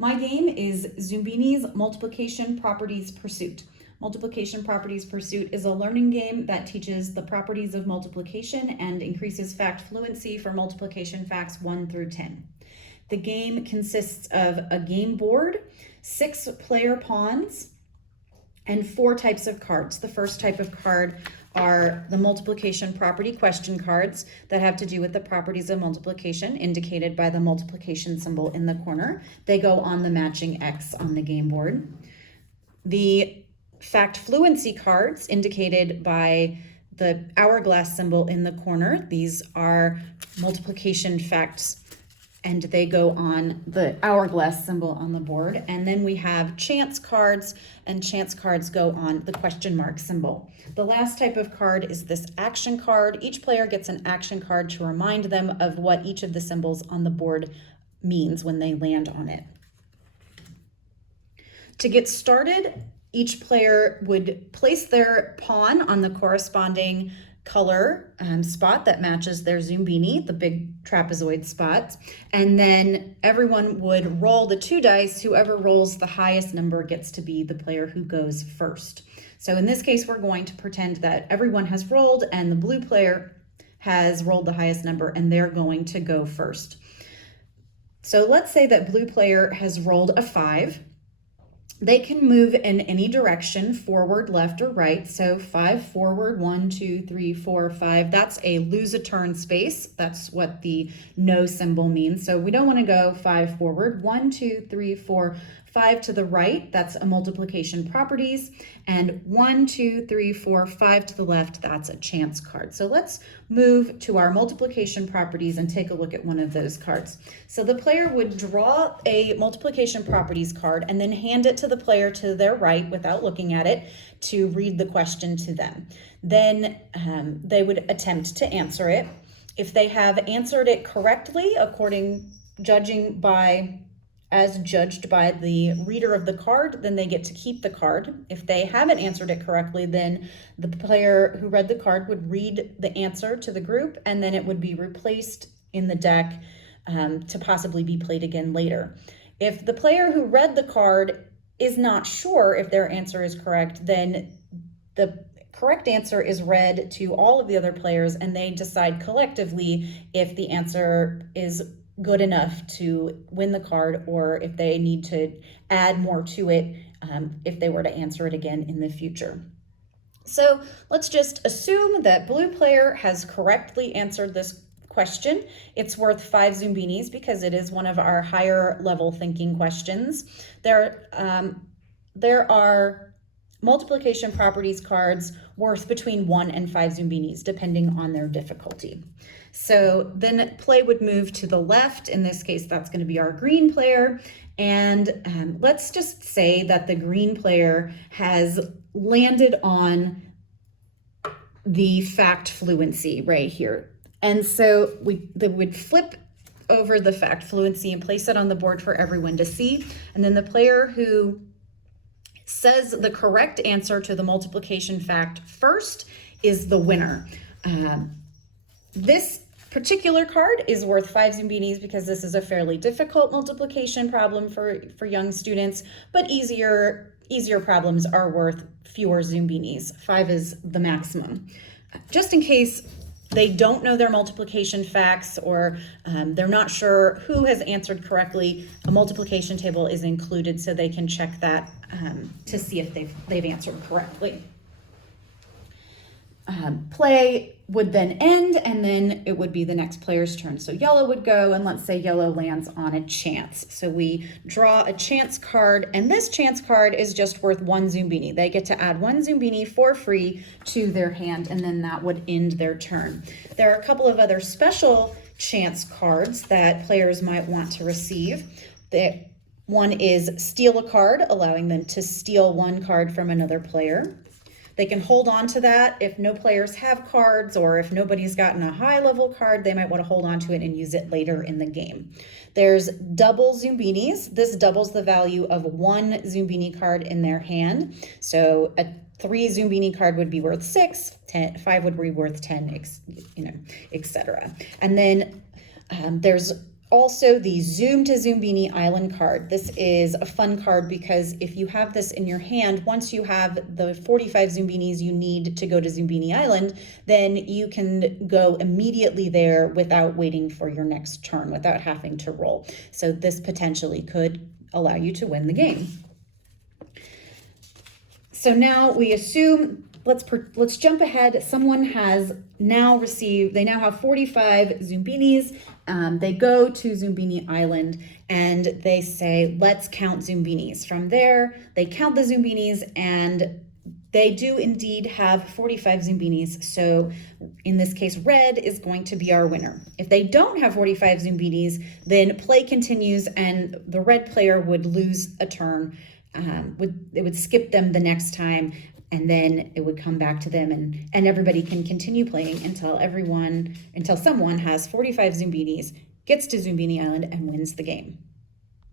My game is Zoombinis Multiplication Properties Pursuit. Multiplication Properties Pursuit is a learning game that teaches the properties of multiplication and increases fact fluency for multiplication facts 1 through 10. The game consists of a game board, 6 player pawns, and 4 types of cards. The first type of card are the multiplication property question cards that have to do with the properties of multiplication, indicated by the multiplication symbol in the corner. They go on the matching X on the game board. The fact fluency cards, indicated by the hourglass symbol in the corner. These are multiplication facts, and they go on the hourglass symbol on the board. And then we have chance cards, and chance cards go on the question mark symbol. The last type of card is this action card. Each player gets an action card to remind them of what each of the symbols on the board means when they land on it. To get started, each player would place their pawn on the corresponding color spot that matches their Zoombini, the big trapezoid spot, and then everyone would roll the 2 dice. Whoever rolls the highest number gets to be the player who goes first. So in this case, we're going to pretend that everyone has rolled and the blue player has rolled the highest number and they're going to go first. So let's say that blue player has rolled a 5. They can move in any direction, forward, left, or right. So 5 forward, 1, 2, 3, 4, 5. That's a lose a turn space. That's what the no symbol means. So we don't want to go 5 forward, 1, 2, 3, 4, 5 to the right. That's a multiplication properties. And 1, 2, 3, 4, 5 to the left. That's a chance card. So let's move to our multiplication properties and take a look at one of those cards. So the player would draw a multiplication properties card and then hand it to the player to their right without looking at it to read the question to them. Then they would attempt to answer it. If they have answered it correctly, as judged by the reader of the card, then they get to keep the card. If they haven't answered it correctly, then the player who read the card would read the answer to the group, and then it would be replaced in the deck to possibly be played again later. If the player who read the card is not sure if their answer is correct, then the correct answer is read to all of the other players, and they decide collectively if the answer is good enough to win the card or if they need to add more to it if they were to answer it again in the future. So let's just assume that blue player has correctly answered this question. It's worth 5 Zoombinis because it is one of our higher level thinking questions. There are multiplication properties cards worth between 1 and 5 Zoombinis, depending on their difficulty. So then play would move to the left. In this case, that's going to be our green player. And let's just say that the green player has landed on the fact fluency right here. And so they would flip over the fact fluency and place it on the board for everyone to see. And then the player who says the correct answer to the multiplication fact first is the winner. This particular card is worth 5 Zoombinis because this is a fairly difficult multiplication problem for young students, but easier problems are worth fewer Zoombinis. 5 is the maximum. Just in case they don't know their multiplication facts or they're not sure who has answered correctly, a multiplication table is included so they can check that to see if they've answered correctly. Play would then end, and then it would be the next player's turn. So yellow would go, and let's say yellow lands on a chance. So we draw a chance card, and this chance card is just worth 1 Zoombini. They get to add 1 Zoombini for free to their hand, and then that would end their turn. There are a couple of other special chance cards that players might want to receive. One is steal a card, allowing them to steal 1 card from another player. They can hold on to that if no players have cards, or if nobody's gotten a high level card, they might want to hold on to it and use it later in the game. There's double Zoombinis. This doubles the value of 1 Zoombini card in their hand. So a 3 Zoombini card would be worth 6, 5 would be worth 10, etc. And then there's Also, the Zoom to Zoombini Island card. This is a fun card because if you have this in your hand, once you have the 45 Zoombinis you need to go to Zoombini Island, then you can go immediately there without waiting for your next turn, without having to roll. So this potentially could allow you to win the game. So now we assume, let's jump ahead. Someone has now received, they now have 45 Zoombinis. They go to Zoombini Island and they say, let's count Zoombinis. From there, they count the Zoombinis and they do indeed have 45 Zoombinis. So in this case, red is going to be our winner. If they don't have 45 Zoombinis, then play continues and the red player would lose a turn. It would skip them the next time, and then it would come back to them, and everybody can continue playing until someone has 45 Zoombinis, gets to Zoombini Island, and wins the game.